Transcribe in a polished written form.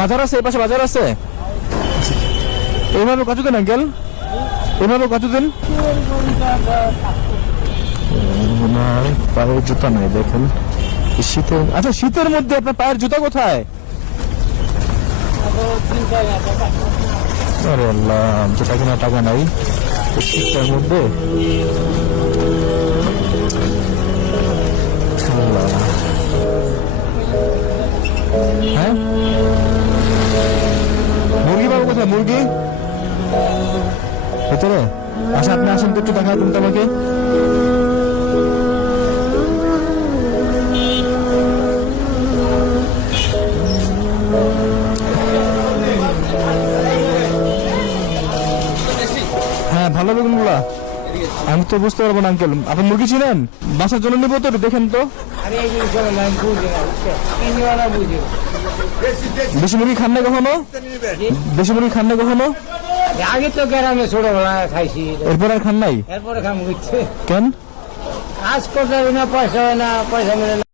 বাজার আছে, এই পাশে বাজার আছে। এইভাবে কতদিন আঙ্কেল? এইভাবে কতদিন? পায়ের জুতা নাই দেখেন শীতের। আচ্ছা, শীতের মধ্যে আপনার পায়ের জুতা কোথায়? আরে আল্লাহ, জুতা কেনার টাকা নাই শীতের মধ্যে। হ্যাঁ, মুরগি পাবো কোথায়? মুরগি ভেতরে? আচ্ছা, আপনি আসেন তো, একটু দেখা দিন তো আমাকে। হ্যাঁ, ভালো বেগুনগুলা আমি তো বুঝতে পারবো না আঙ্কেল। আপনি মুরগি ছিলেন, বাসার জন্য নিবো তো, দেখেন তো। বেশি মুরগি খান না কখনো? বেশি মুরগি খান না কখনো? আগে তো গ্রামে ছোটবেলা খাইছি, এরপর আর খান নাই? এরপরে খাম হচ্ছে। কেন? কাজ করতে হবে না, পয়সা হয় না, পয়সা মিলে না।